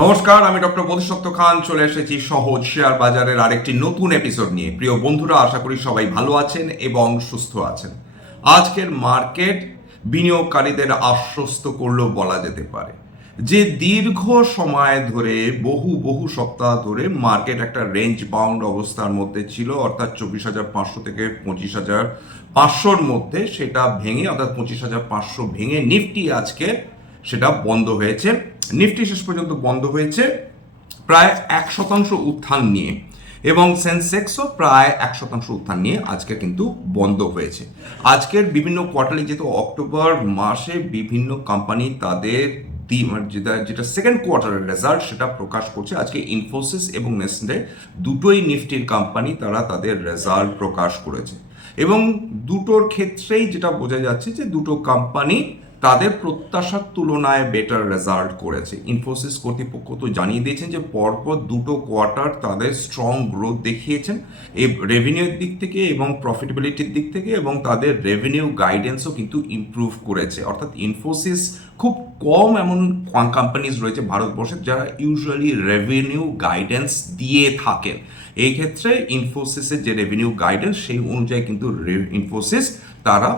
নমস্কার, আমি ডক্টর বোধিসত্ত্ব খান। চলে এসেছি সহজ শেয়ার বাজারের আরেকটি নতুন এপিসোড নিয়ে। প্রিয় বন্ধুরা, আশা করি সবাই ভালো আছেন এবং সুস্থ আছেন। আজকের মার্কেট বিনিয়োগকারীদের আশ্বস্ত করলেও বলা যেতে পারে যে, দীর্ঘ সময় ধরে, বহু বহু সপ্তাহ ধরে মার্কেট একটা রেঞ্জ বাউন্ড অবস্থার মধ্যে ছিল, অর্থাৎ চব্বিশ হাজার পাঁচশো থেকে পঁচিশ হাজার পাঁচশোর মধ্যে সেটা ভেঙে, অর্থাৎ পঁচিশ হাজার পাঁচশো ভেঙে নিফটি আজকে সেটা বন্ধ হয়েছে। নিফটি শেষ পর্যন্ত বন্ধ হয়েছে প্রায় এক শতাংশ উত্থান নিয়ে এবং সেন্সেক্সও প্রায় এক শতাংশ উত্থান নিয়ে আজকে কিন্তু বন্ধ হয়েছে। আজকের বিভিন্ন কোয়ার্টারে যেহেতু অক্টোবর মাসে বিভিন্ন কোম্পানি তাদের মানে যেটা যেটা সেকেন্ড কোয়ার্টারের রেজাল্ট সেটা প্রকাশ করছে। আজকে ইনফোসিস এবং নেসলে দুটোই নিফটির কোম্পানি তারা তাদের রেজাল্ট প্রকাশ করেছে। এবং দুটোর ক্ষেত্রেই যেটা বোঝা যাচ্ছে যে দুটো কোম্পানি তাদের প্রত্যাশার তুলনায় বেটার রেজাল্ট করেছে। ইনফোসিস কর্তৃপক্ষ তো জানিয়ে দিয়েছেন যে, পরপর দুটো কোয়ার্টার তাদের স্ট্রং গ্রোথ দেখিয়েছেন। এই রেভিনিউর দিক থেকে এবং প্রফিটেবিলিটির দিক থেকে এবং তাদের রেভিনিউ গাইডেন্সও কিন্তু ইমপ্রুভ করেছে। অর্থাৎ ইনফোসিস খুব কম এমন কোম্পানিজ রয়েছে ভারতবর্ষে যারা ইউজুয়ালি রেভিনিউ গাইডেন্স দিয়ে থাকেন। এই ক্ষেত্রে ইনফোসিসের যে রেভিনিউ গাইডেন্স সেই অনুযায়ী কিন্তু ইনফোসিস তারা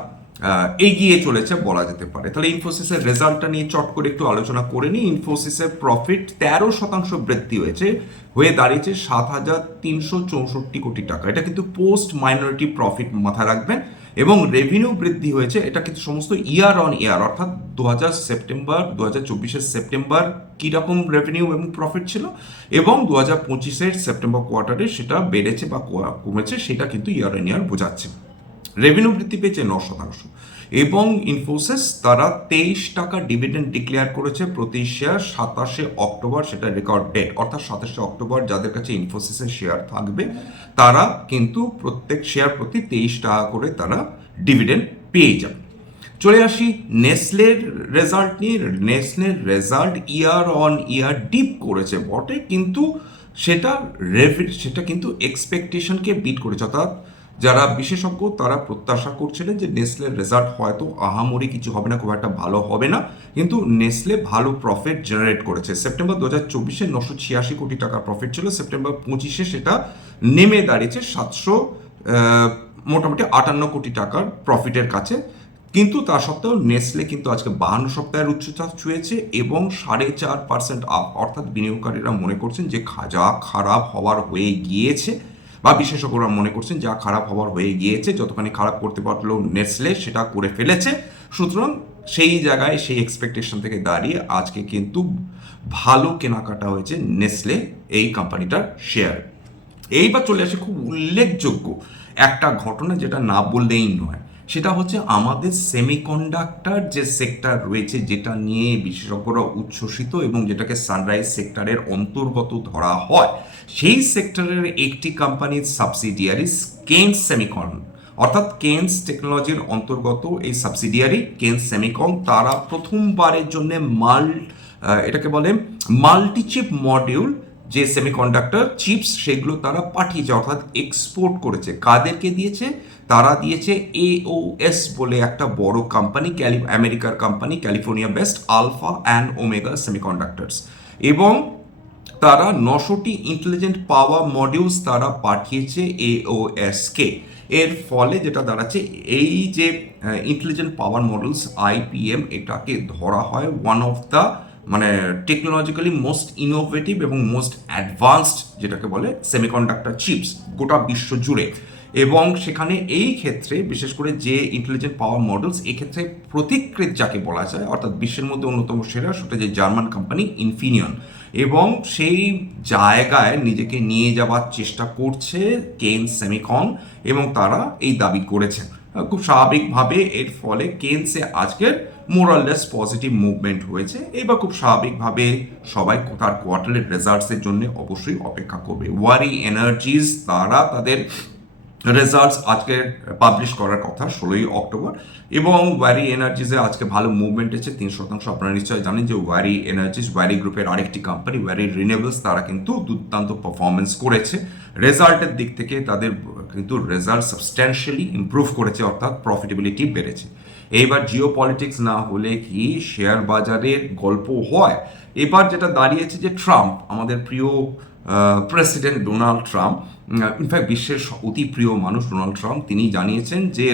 এগিয়ে চলেছে বলা যেতে পারে। তাহলে ইনফোসিসের রেজাল্টটা নিয়ে চট করে একটু আলোচনা করে নিই। ইনফোসিসের প্রফিট তেরো শতাংশ বৃদ্ধি হয়েছে, হয়ে দাঁড়িয়েছে সাত হাজার তিনশো চৌষট্টি কোটি টাকা। এটা কিন্তু পোস্ট মাইনরিটি প্রফিট মাথায় রাখবেন এবং রেভিনিউ বৃদ্ধি হয়েছে, এটা কিন্তু সমস্ত ইয়ার অন ইয়ার অর্থাৎ দু হাজার সেপ্টেম্বর দু হাজার চব্বিশের সেপ্টেম্বর কীরকম রেভিনিউ এবং প্রফিট ছিল এবং দু হাজার পঁচিশের সেপ্টেম্বর কোয়ার্টারে সেটা বেড়েছে বা কমেছে, সেটা কিন্তু ইয়ার অন ইয়ার বোঝাচ্ছে। রেভিনিউ বৃদ্ধি পেয়েছে ন শতাংশ এবং ইনফোসিস তারা তেইশ টাকা ডিভিডেন্ড ডিক্লেয়ার করেছে প্রতি শেয়ার সাতাশে অক্টোবর, সেটা রেকর্ড ডেট অর্থাৎ সাতাশে অক্টোবর যাদের কাছে ইনফোসিসের শেয়ার থাকবে, তারা কিন্তু প্রত্যেক শেয়ার প্রতি তেইশ টাকা করে তারা ডিভিডেন্ড পেয়ে যাবে। চলে আসি নেসলের রেজাল্ট নিয়ে। নেসলের result year on year dip করেছে বটে, কিন্তু সেটা সেটা কিন্তু এক্সপেকটেশনকে বিট করেছে। অর্থাৎ যারা বিশেষজ্ঞ, তারা প্রত্যাশা করছিলেন যে নেসলের রেজাল্ট হয়তো আহামরি কিছু হবে না, খুব একটা ভালো হবে না। কিন্তু নেসলে ভালো প্রফিট জেনারেট করেছে। সেপ্টেম্বর দু হাজার চব্বিশে নশো ছিয়াশি কোটি টাকা প্রফিট ছিল। সেপ্টেম্বর পঁচিশে সেটা নেমে দাঁড়িয়েছে সাতশো মোটামুটি আটান্ন কোটি টাকার প্রফিটের কাছে। কিন্তু তা সত্ত্বেও নেসলে কিন্তু আজকে বাহান্ন সপ্তাহের উচ্চতা ছুঁয়েছে এবং সাড়ে চার পার্সেন্ট আপ অর্থাৎ বিনিয়োগকারীরা মনে করছেন যে যা খারাপ হওয়ার হয়ে গিয়েছে। বা বিশেষজ্ঞরা মনে করছেন যা খারাপ হওয়ার হয়ে গিয়েছে, যতখানি খারাপ করতে পারল নেসলে সেটা করে ফেলেছে। সুতরাং সেই জায়গায় সেই এক্সপেকটেশন থেকে দাঁড়িয়ে আজকে কিন্তু ভালো কেনাকাটা হয়েছে নেসলে এই কোম্পানিটার শেয়ার এইবার চলে আসে খুব উল্লেখযোগ্য একটা ঘটনা যেটা না বললেই নয়। সেটা হচ্ছে আমাদের সেমিকন্ডাক্টর যে সেক্টর রয়েছে, যেটা নিয়ে বিশেষজ্ঞরা উচ্ছ্বসিত এবং যেটাকে সানরাইজ সেক্টরের অন্তর্গত ধরা হয়, সেই সেক্টরের একটি কোম্পানির সাবসিডিয়ারি কেন্স সেমিকন অর্থাৎ কেন্স টেকনোলজির অন্তর্গত এই সাবসিডিয়ারি কেন্স সেমিকন তারা প্রথমবারের জন্য মাল এটাকে বলে মাল্টিচিপ মডিউল যে সেমিকন্ডাক্টর চিপস সেগুলো তারা পাঠিয়েছে, অর্থাৎ এক্সপোর্ট করেছে। কাদেরকে দিয়েছে? তারা দিয়েছে এওএস বলে একটা বড় কোম্পানি ক্যালি, আমেরিকার company California based Alpha and Omega Semiconductors এবং তারা নশোটি ইন্টেলিজেন্ট পাওয়ার মডিউলস তারা পাঠিয়েছে এওএসকে এর ফলে যেটা দাঁড়াচ্ছে, এই যে ইন্টেলিজেন্ট পাওয়ার মডেলস আইপিএম এটাকে ধরা হয় ওয়ান অফ দ্য মানে টেকনোলজিক্যালি মোস্ট ইনোভেটিভ এবং মোস্ট অ্যাডভান্সড যেটাকে বলে সেমিকন্ডাক্টর চিপস গোটা বিশ্ব জুড়ে। এবং সেখানে এই ক্ষেত্রে, বিশেষ করে যে ইন্টেলিজেন্ট পাওয়ার মডেলস এক্ষেত্রে প্রতিকৃত যাকে বলা যায়, অর্থাৎ বিশ্বের মধ্যে অন্যতম সেরা, সেটা যে জার্মান কোম্পানি ইনফিনিয়ন এবং সেই জায়গায় নিজেকে নিয়ে যাওয়ার চেষ্টা করছে কেন সেমিকন এবং তারা এই দাবি করেছেন। খুব স্বাভাবিকভাবে এর ফলে কেনসে আজকের মোরাললেস পজিটিভ মুভমেন্ট হয়েছে। এবার খুব স্বাভাবিকভাবে সবাই তার কোয়ার্টারের রেজাল্টসের জন্য অবশ্যই অপেক্ষা করবে। ওয়ারি এনার্জিজ তারা তাদের রেজাল্টস আজকে পাবলিশ করার কথা, ষোলোই অক্টোবর, এবং ওয়ারি এনার্জিজে আজকে ভালো মুভমেন্ট এসেছে, তিন শতাংশ। আপনারা নিশ্চয়ই জানেন যে ওয়ারি এনার্জিস ওয়ারি গ্রুপের আরেকটি কোম্পানি ওয়ারি রিনিউয়েবলস তারা কিন্তু দুর্দান্ত পারফরমেন্স করেছে। রেজাল্টের দিক থেকে তাদের কিন্তু রেজাল্ট সাবস্ট্যান্সিয়ালি ইমপ্রুভ করেছে, অর্থাৎ প্রফিটেবিলিটি বেড়েছে। এইবার জিও পলিটিক্স না হলে কি শেয়ার বাজারের গল্প হয়? এবার যেটা দাঁড়িয়েছে যে ট্রাম্প আমাদের প্রিয় প্রেসিডেন্ট ডোনাল্ড ট্রাম্প ইনফ্যাক্ট বিশ্বের অতি প্রিয় মানুষ ডোনাল্ড ট্রাম্প। তিনি জানিয়েছেন যে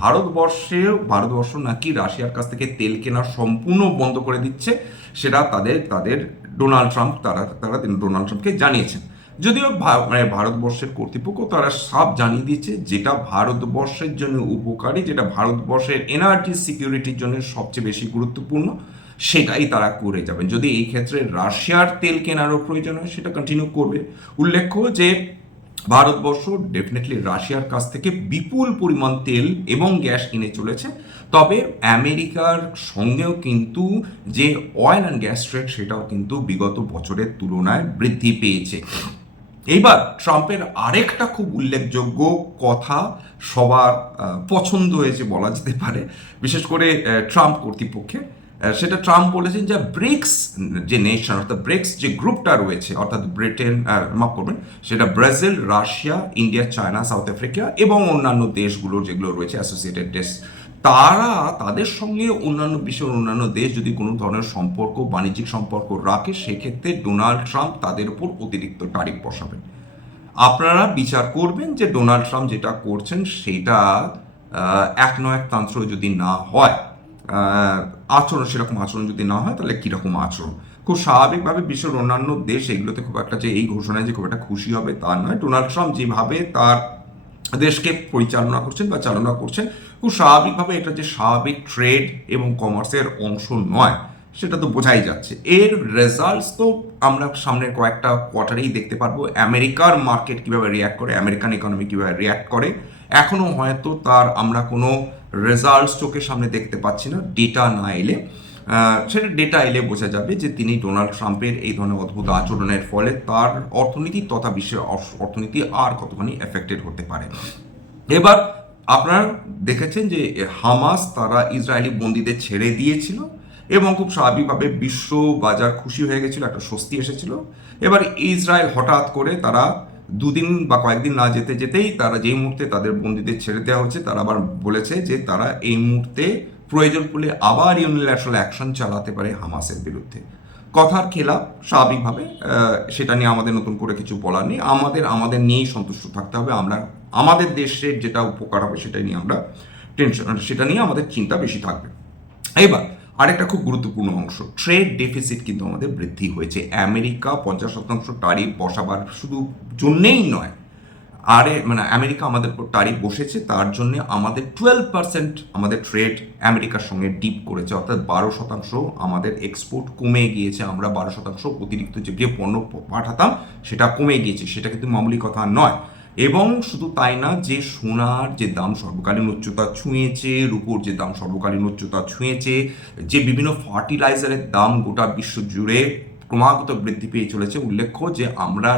ভারতবর্ষে, ভারতবর্ষ নাকি রাশিয়ার কাছ থেকে তেল কেনা সম্পূর্ণ বন্ধ করে দিচ্ছে, সেটা তাদের তাদের ডোনাল্ড ট্রাম্প, তারা তারা ডোনাল্ড ট্রাম্পকে জানিয়েছেন। যদিও মানে ভারতবর্ষের কর্তৃপক্ষ তারা সাপ জানিয়ে দিচ্ছে যেটা ভারতবর্ষের জন্য উপকারী, যেটা ভারতবর্ষের এনার্জি সিকিউরিটির জন্য সবচেয়ে বেশি গুরুত্বপূর্ণ, সেটাই তারা করে যাবেন। যদি এই ক্ষেত্রে রাশিয়ার তেল কেনারও প্রয়োজন হয়, সেটা কন্টিনিউ করবে। উল্লেখ্য যে ভারতবর্ষ ডেফিনেটলি রাশিয়ার কাছ থেকে বিপুল পরিমাণ তেল এবং গ্যাস কিনে চলেছে। তবে আমেরিকার সঙ্গেও কিন্তু যে অয়েল অ্যান্ড গ্যাস ট্রেড সেটাও কিন্তু বিগত বছরের তুলনায় বৃদ্ধি পেয়েছে। এইবার ট্রাম্পের আরেকটা খুব উল্লেখযোগ্য কথা সবার পছন্দ হয়েছে বলা যেতে পারে। বিশেষ করে ট্রাম্প কর্তৃপক্ষের। সেটা ট্রাম্প বলেছেন যে ব্রিক্স যে নেশন অর্থাৎ ব্রিক্স যে গ্রুপটা রয়েছে, অর্থাৎ ব্রিটেন মাফ করবেন, সেটা Brazil, Russia, India, China, South Africa এবং অন্যান্য দেশগুলো যেগুলো রয়েছে অ্যাসোসিয়েটেড দেশ তারা তাদের সঙ্গে অন্যান্য বিশ্বের অন্যান্য দেশ যদি কোনো ধরনের সম্পর্ক, বাণিজ্যিক সম্পর্ক রাখে, সেক্ষেত্রে ডোনাল্ড ট্রাম্প তাদের উপর অতিরিক্ত তারিফ বসাবেন। আপনারা বিচার করবেন যে ডোনাল্ড ট্রাম্প যেটা করছেন, সেটা এক নয় এক তন্ত্র যদি না হয় আচরণ, সেরকম আচরণ যদি না হয়, তাহলে কীরকম আচরণ? খুব স্বাভাবিকভাবে বিশ্বের অন্যান্য দেশ এগুলোতে খুব একটা যে এই ঘোষণায় যে খুব একটা খুশি হবে তা নয়। ডোনাল্ড ট্রাম্প যেভাবে তার দেশকে পরিচালনা করছেন বা চালনা করছেন, খুব স্বাভাবিকভাবে এটা যে স্বাভাবিক ট্রেড এবং কমার্সের অংশ নয়, সেটা তো বোঝাই যাচ্ছে। এর রেজাল্টস তো আমরা সামনের কয়েকটা কোয়ার্টারেই দেখতে পারব। আমেরিকার মার্কেট কীভাবে রিয়্যাক্ট করে আমেরিকান ইকোনমি কীভাবে রিয়্যাক্ট করে। এখনও হয়তো তার আমরা কোনো রেজাল্টস চোখের সামনে দেখতে পাচ্ছি না ডেটা না এলে সেটা ডেটা এলে বোঝা যাবে যে তিনি ডোনাল্ড ট্রাম্পের এই ধরনের অদ্ভুত আচরণের ফলে তার অর্থনীতি তথা বিশ্বের অর্থনীতি আর কতখানি এফেক্টেড হতে পারে। এবার আপনারা দেখেছেন যে হামাস তারা ইসরায়েলি বন্দীদের ছেড়ে দিয়েছিল এবং খুব স্বাভাবিকভাবে বিশ্ব বাজার খুশি হয়ে গেছিল, একটা স্বস্তি এসেছিল। এবার ইসরায়েল হঠাৎ করে তারা দুদিন বা কয়েকদিন না যেতে যেতেই তারা যেই মুহূর্তে তাদের বন্দীদের ছেড়ে দেওয়া হচ্ছে তারা আবার বলেছে যে তারা এই মুহূর্তে প্রয়োজন পড়লে আবার ইউনিল্যাটারাল অ্যাকশন চালাতে পারে হামাসের বিরুদ্ধে। কথার খেলাপ স্বাভাবিকভাবে সেটা নিয়ে আমাদের নতুন করে কিছু বলার নেই। আমাদের আমাদের নিয়েই সন্তুষ্ট থাকতে হবে। আমরা, আমাদের দেশের যেটা উপকার হবে সেটা নিয়ে আমরা টেনশন সেটা নিয়ে আমাদের চিন্তা বেশি থাকবে। এবার আরেকটা খুব গুরুত্বপূর্ণ অংশ ট্রেড ডেফিসিট কিন্তু আমাদের বৃদ্ধি হয়েছে। আমেরিকা পঞ্চাশ শতাংশ টারিফ বসাবার শুধু জন্যেই নয়, আরে মানে আমেরিকা আমাদের টারিফ বসেছে, তার জন্য আমাদের টুয়েলভ পার্সেন্ট আমাদের ট্রেড আমেরিকার সঙ্গে ডিপ করেছে, অর্থাৎ বারো শতাংশ আমাদের এক্সপোর্ট কমে গিয়েছে। আমরা বারো শতাংশ অতিরিক্ত যে পণ্য পাঠাতাম, সেটা কমে গিয়েছে, সেটা কিন্তু মামুলি কথা নয়। এবং শুধু তাই না, যে সোনার যে দাম সর্বকালীন উচ্চতা ছুঁয়েছে, রুপোর যে দাম সর্বকালীন উচ্চতা ছুঁয়েছে, যে বিভিন্ন ফার্টিলাইজারের দাম গোটা বিশ্ব জুড়ে ক্রমাগত বৃদ্ধি পেয়ে চলেছে, উল্লেখ্য যে আমরা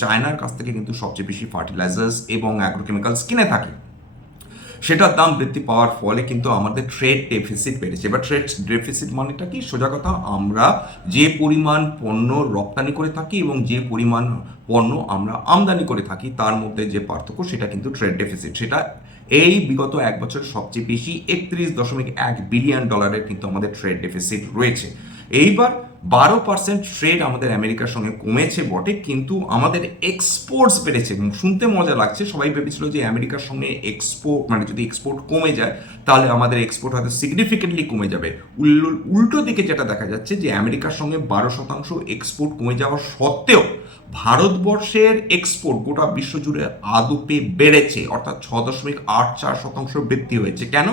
চায়নার কাছ থেকে কিন্তু সবচেয়ে বেশি ফার্টিলাইজার্স এবং অ্যাগ্রোকেমিক্যালস কিনে থাকি। সেটার দাম বৃদ্ধি পাওয়ার ফলে কিন্তু আমাদের ট্রেড ডেফিসিট বেড়েছে। এবার ট্রেড ডেফিসিট মানেটা কি? সোজা কথা, আমরা যে পরিমাণ পণ্য রপ্তানি করে থাকি এবং যে পরিমাণ পণ্য আমরা আমদানি করে থাকি, তার মধ্যে যে পার্থক্য, সেটা কিন্তু ট্রেড ডেফিসিট সেটা এই বিগত এক বছর সবচেয়ে বেশি একত্রিশ দশমিক এক বিলিয়ন ডলারের কিন্তু আমাদের ট্রেড ডেফিসিট রয়েছে। এইবার বারো পার্সেন্ট ট্রেড আমাদের আমেরিকার সঙ্গে কমেছে বটে, কিন্তু আমাদের এক্সপোর্টস বেড়েছে। শুনতে মজা লাগছে। সবাই ভেবেছিল যে আমেরিকার সঙ্গে এক্সপোর্ট মানে যদি এক্সপোর্ট কমে যায়, তাহলে আমাদের এক্সপোর্ট হয়তো সিগনিফিকেন্টলি কমে যাবে। উল্টো দিকে যেটা দেখা যাচ্ছে যে আমেরিকার সঙ্গে বারো শতাংশ এক্সপোর্ট কমে যাওয়া সত্ত্বেও ভারতবর্ষের এক্সপোর্ট গোটা বিশ্বজুড়ে আদপে বেড়েছে, অর্থাৎ ছ দশমিক আট চার শতাংশ বৃদ্ধি হয়েছে। কেন?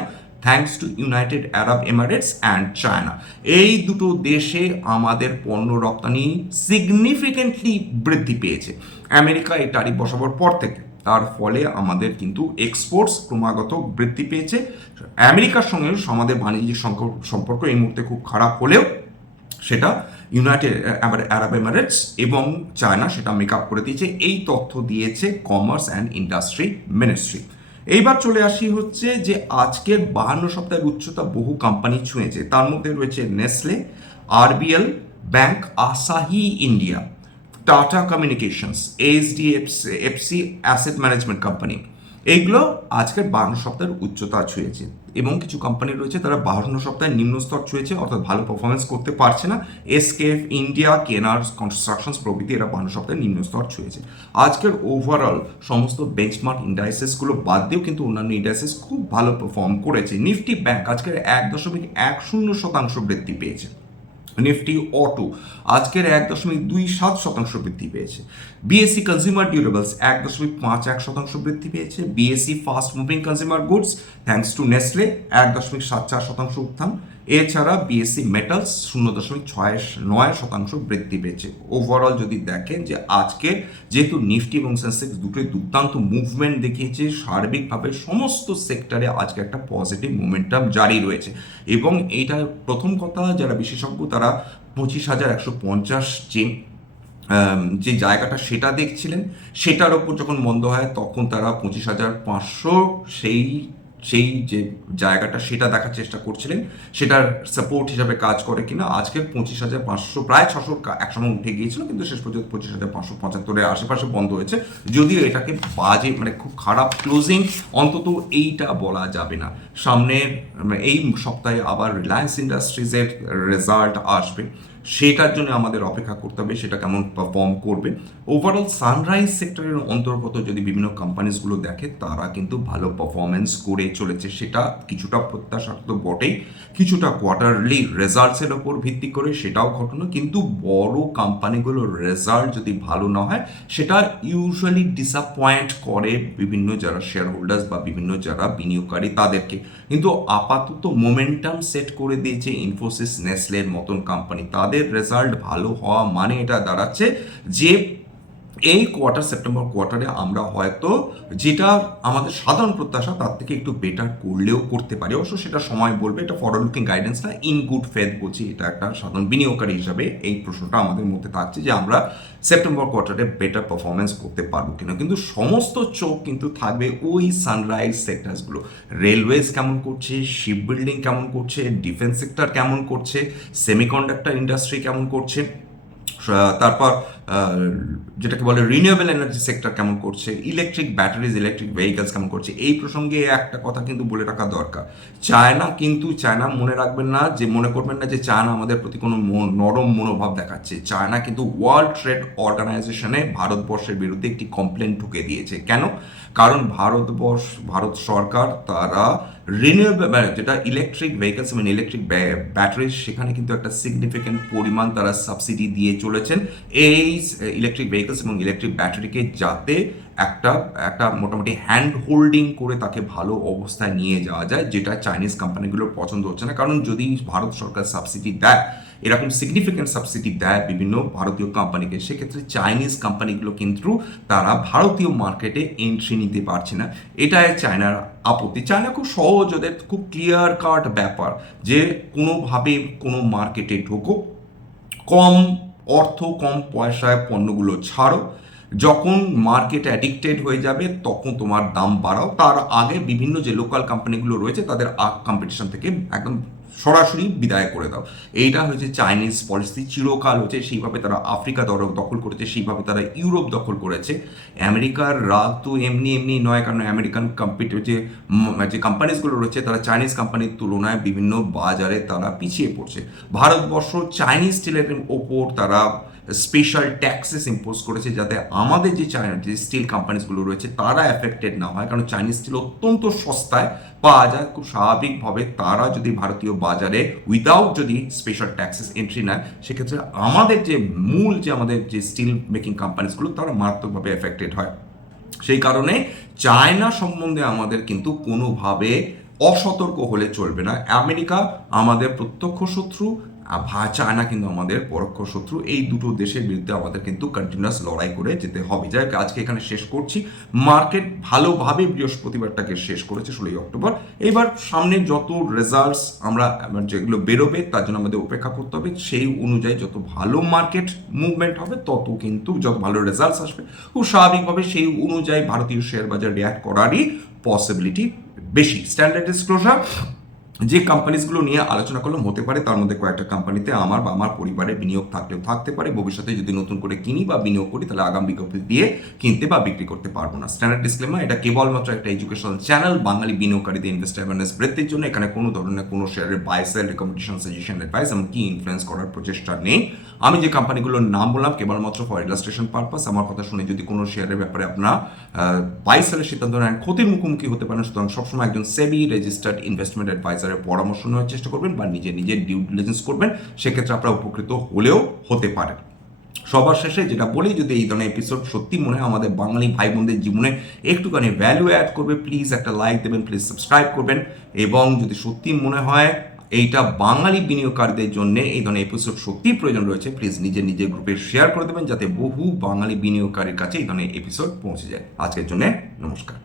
Thanks to United Arab Emirates and China এই দুটো দেশে আমাদের পণ্য রপ্তানি সিগনিফিকেন্টলি বৃদ্ধি পেয়েছে। আমেরিকা এই তারিখ বসাবার পর থেকে। তার ফলে আমাদের কিন্তু এক্সপোর্টস ক্রমাগত বৃদ্ধি পেয়েছে। আমেরিকার সঙ্গে আমাদের বাণিজ্যিক সম্পর্ক এই মুহূর্তে খুব খারাপ হলেও সেটা ইউনাইটেড আরব এমারেটস এবং চায়না সেটা মেক আপ করে দিয়েছে। এই তথ্য দিয়েছে কমার্স অ্যান্ড ইন্ডাস্ট্রি মিনিস্ট্রি এইবার চলে আসি হচ্ছে যে আজকের বাহান্ন সপ্তাহের উচ্চতা বহু কোম্পানি ছুঁয়েছে। তার মধ্যে রয়েছে Nestle RBL bank Asahi India Tata Communications HDFC FC asset management company এইগুলো আজকের বাহান্ন সপ্তাহের উচ্চতা ছুঁয়েছে। এবং কিছু কোম্পানি রয়েছে তারা বাহান্ন সপ্তাহে নিম্ন স্তর ছুঁয়েছে, অর্থাৎ ভালো পারফরমেন্স করতে পারছে না। এসকেএফ ইন্ডিয়া কেনার কনস্ট্রাকশন প্রভৃতি এরা বাহান্ন সপ্তাহে নিম্ন স্তর ছুঁয়েছে। আজকের ওভারঅল সমস্ত বেঞ্চমার্ক ইন্ডাইসেসগুলো বাদ দিয়েও কিন্তু অন্যান্য ইন্ডাইসেস খুব ভালো পারফর্ম করেছে। নিফটি ব্যাংক আজকের এক দশমিক এক শূন্য শতাংশ বৃদ্ধি পেয়েছে। নিফটি অটো আজকের এক দশমিক দুই সাত শতাংশ বৃদ্ধি পেয়েছে। বিএসসি কনজিউমার ডিউরেবলস এক দশমিক পাঁচ এক শতাংশ বৃদ্ধি পেয়েছে। BSC fast moving consumer goods thanks to Nestle এক দশমিক সাত চার শতাংশ উত্থান। এছাড়া বিএসসি মেটালস শূন্য দশমিক ছয় নয় শতাংশ বৃদ্ধি পেয়েছে। ওভারঅল যদি দেখেন যে আজকে যেহেতু নিফটি এবং সেন্সেক্স দুটোই দুর্দান্ত মুভমেন্ট দেখিয়েছে, সার্বিকভাবে সমস্ত সেক্টরে আজকে একটা পজিটিভ মোমেন্টাম জারি রয়েছে। এবং এইটা প্রথম কথা, যারা বিশেষজ্ঞ, তারা পঁচিশ হাজার একশো পঞ্চাশ যে যে জায়গাটা সেটা দেখছিলেন, সেটার ওপর যখন বন্ধ হয়, তখন তারা পঁচিশ হাজার পাঁচশো সেই সেই যে জায়গাটা, সেটা দেখার চেষ্টা করছিলেন। সেটার সাপোর্ট হিসাবে কাজ করে কিনা, আজকে পঁচিশ হাজার পাঁচশো, প্রায় ছশো একসময় উঠে গিয়েছিল, কিন্তু শেষ পর্যন্ত পঁচিশ হাজার পাঁচশো পঁচাত্তরের আশেপাশে বন্ধ হয়েছে। যদিও এটাকে বাজে মানে খুব খারাপ ক্লোজিং অন্তত এইটা বলা যাবে না। সামনের মানে এই সপ্তাহে আবার রিলায়েন্স ইন্ডাস্ট্রিজের রেজাল্ট আসবে। সেটার জন্য আমাদের অপেক্ষা করতে হবে, সেটা কেমন পারফর্ম করবে। ওভারঅল সানরাইজ সেক্টরের অন্তর্গত যদি বিভিন্ন কোম্পানিজগুলো দেখে, তারা কিন্তু ভালো পারফরমেন্স করে চলেছে। সেটা কিছুটা প্রত্যাশা তো বটেই। কিছুটা কোয়ার্টারলি রেজাল্টসের ওপর ভিত্তি করে সেটাও ঘটনা। কিন্তু বড় কোম্পানিগুলোর রেজাল্ট যদি ভালো না হয়, সেটা ইউজুয়ালি ডিসঅ্যাপয়েন্ট করে বিভিন্ন যারা শেয়ার হোল্ডার্স বা বিভিন্ন যারা বিনিয়োগকারী তাদেরকে। কিন্তু আপাতত মোমেন্টাম সেট করে দিয়েছে ইনফোসিস নেসলের মতন কোম্পানি তাদের রেজাল্ট ভালো হওয়া মানে এটা দাঁড়াচ্ছে যে এই কোয়ার্টার সেপ্টেম্বর কোয়ার্টারে আমরা হয়তো যেটা আমাদের সাধারণ প্রত্যাশা, তার থেকে একটু বেটার করলেও করতে পারি। অবশ্য সেটা সময় বলবে, এটা ফরওয়ার্ড লুকিং গাইডেন্স না ইন গুড ফেথ বলছি, এটা একটা সাধারণ বিনিয়োগকারী হিসাবে এই প্রশ্নটা আমাদের মধ্যে থাকছে যে আমরা সেপ্টেম্বর কোয়ার্টারে বেটার পারফরমেন্স করতে পারব কিনা। কিন্তু সমস্ত চোখ কিন্তু থাকবে ওই সানরাইজ সেক্টরসগুলো রেলওয়েজ কেমন করছে শিপ বিল্ডিং কেমন করছে ডিফেন্স সেক্টর কেমন করছে সেমিকন্ডাক্টর ইন্ডাস্ট্রি কেমন করছে তারপর যেটাকে বলে রিনিউয়েবল এনার্জি সেক্টর কেমন করছে ইলেকট্রিক ব্যাটারিজ ইলেকট্রিক ভেহিকলস কেমন করছে, এই প্রসঙ্গে একটা কথা কিন্তু বলে রাখা দরকার। চায়না কিন্তু, চায়না মনে রাখবেন না যে, মনে করবেন না যে, চায়না আমাদের প্রতি কোনো নরম মনোভাব দেখাচ্ছে। চায়না কিন্তু ওয়ার্ল্ড ট্রেড অর্গানাইজেশনে ভারতবর্ষের বিরুদ্ধে একটি কমপ্লেন ঢুকে দিয়েছে। কেন? কারণ ভারতবর্ষ, ভারত সরকার তারা রিনিউয়েবল যেটা ইলেকট্রিক ভেহিকলস এবং ইলেকট্রিক ব্যাটারি সেখানে কিন্তু একটা সিগনিফিক্যান্ট পরিমাণ তারা সাবসিডি দিয়ে চলেছেন। এই ইলেকট্রিক ভেহিকলস এবং ইলেকট্রিক ব্যাটারিকে যাতে একটা একটা মোটামুটি হ্যান্ড হোল্ডিং করে তাকে ভালো অবস্থায় নিয়ে যাওয়া যায়, যেটা চাইনিজ কোম্পানিগুলোর পছন্দ হচ্ছে না। কারণ যদি ভারত সরকার সাবসিডি দেয় এরকম সিগনিফিক্যান্ট সাবসিডি দেয় বিভিন্ন ভারতীয় কোম্পানিকে সেক্ষেত্রে চাইনিজ কোম্পানিগুলো কিন্তু তারা ভারতীয় মার্কেটে এন্ট্রি নিতে পারছে না। এটাই চায়নার আপত্তি। চায়না খুব সহজ, ওদের খুব ক্লিয়ার কাট ব্যাপার যে কোনোভাবে কোনো মার্কেটে ঢোকো, কম অর্থ, কম পয়সায় পণ্যগুলো ছাড়ো। যখন মার্কেট অ্যাডিক্টেড হয়ে যাবে, তখন তোমার দাম বাড়াও। তার আগে বিভিন্ন যে লোকাল কোম্পানিগুলো রয়েছে, তাদের কম্পিটিশন থেকে একদম সরাসরি বিদায় করে দাও। এইটা হচ্ছে চাইনিজ পলিসি চিরকাল হচ্ছে সেইভাবে তারা আফ্রিকা দখল করেছে, সেইভাবে তারা ইউরোপ দখল করেছে। আমেরিকার রাগ তো এমনি এমনি নয়, কারণ আমেরিকান কম্পিউটার যে যে কোম্পানিজগুলো রয়েছে, তারা চাইনিজ কোম্পানির তুলনায় বিভিন্ন বাজারে তারা পিছিয়ে পড়ছে। ভারতবর্ষ চাইনিজ স্টিলের ওপর তারা স্পেশাল ট্যাক্সেস ইম্পোজ করেছে যাতে আমাদের যে চায়না যে স্টিল কোম্পানিজগুলো রয়েছে, তারা এফেক্টেড না হয়। কারণ চাইনিজ স্টিল অত্যন্ত সস্তায় পাওয়া যায়। খুব স্বাভাবিকভাবে তারা যদি ভারতীয় বাজারে উইদাউট যদি স্পেশাল ট্যাক্সেস এন্ট্রি নেয়, সেক্ষেত্রে আমাদের যে মূল, যে আমাদের যে স্টিল মেকিং কোম্পানিজগুলো তারা মারাত্মকভাবে এফেক্টেড হয়। সেই কারণে চায়না সম্বন্ধে আমাদের কিন্তু কোনোভাবে অসতর্ক হলে চলবে না। আমেরিকা আমাদের প্রত্যক্ষ শত্রু ভা- চায়না কিন্তু আমাদের পরোক্ষ শত্রু। এই দুটো দেশের বিরুদ্ধে আমাদের কিন্তু কন্টিনিউয়াস লড়াই করে যেতে হবে। যাই আজকে এখানে শেষ করছি। মার্কেট ভালোভাবে বৃহস্পতিবারটাকে শেষ করেছে ষোলোই অক্টোবর। এবার সামনে যত রেজাল্টস আমরা যেগুলো বেরোবে, তার জন্য আমাদের অপেক্ষা করতে হবে। সেই অনুযায়ী যত ভালো মার্কেট মুভমেন্ট হবে, তত কিন্তু যত ভালো রেজাল্টস আসবে। খুব স্বাভাবিকভাবে সেই অনুযায়ী ভারতীয় শেয়ার বাজার রিয়াক্ট করারই পসিবিলিটি বেশি। স্ট্যান্ডার্ড ডিসক্লোজার যে কোম্পানিজগুলো নিয়ে আলোচনা করলাম, হতে পারে তার মধ্যে কয়েকটা কোম্পানিতে আমার বা আমার পরিবারের বিনিয়োগ থাকলেও থাকতে পারে। ভবিষ্যতে যদি নতুন করে কিনি বা বিনিয়োগ করি, তাহলে আগাম বিজ্ঞপ্তি দিয়ে কিনতে বা বিক্রি করতে পারব না। স্ট্যান্ডার্ড ডিসক্লেমার এটা কেবলমাত্র একটা এডুকেশনাল চ্যানেল বাঙালি বিনিয়োগকারীদের ইনভেস্ট অ্যাওয়ারনেস বৃদ্ধির জন্য। এখানে কোনো ধরনের কোনো শেয়ারের বাই রেকমেন্ডেশন সাজেশন অ্যাডভাইস এমনকি ইনফ্লুয়েন্স করার প্রচেষ্টা নেই। আমি যে কোম্পানিগুলোর নাম বললাম, কেবলমাত্র ফর ইলাস্ট্রেশন পারপাস আমার কথা শুনে যদি কোনো শেয়ারের ব্যাপারে আপনার বাই সেলের সিদ্ধান্ত নেন, ক্ষতির মুখোমুখি হতে পারেন। সুতরাং সবসময় একজন সেবি রেজিস্টার্ড ইনভেস্টমেন্ট অ্যাডভাইজারের পরামর্শ নেওয়ার চেষ্টা করবেন বা নিজে নিজের ডিউ ডিলিজেন্স করবেন, সেক্ষেত্রে আপনারা উপকৃত হলেও হতে পারেন। সবার শেষে যেটা বলি, যদি এই ধরনের এপিসোড সত্যি মনে হয়, আমাদের বাঙালি ভাই বোনদের জীবনে একটুখানি ভ্যালু অ্যাড করবে প্লিজ একটা লাইক দেবেন প্লিজ সাবস্ক্রাইব করবেন। এবং যদি সত্যি মনে হয় এইটা বাঙালি বিনিয়োগকারীদের জন্য এই ধরনের এপিসোড সত্যিই প্রয়োজন রয়েছে প্লিজ নিজের নিজের গ্রুপে শেয়ার করে দেবেন, যাতে বহু বাঙালি বিনিয়োগকারীর কাছে এই ধরনের এপিসোড পৌঁছে যায়। আজকের জন্য নমস্কার।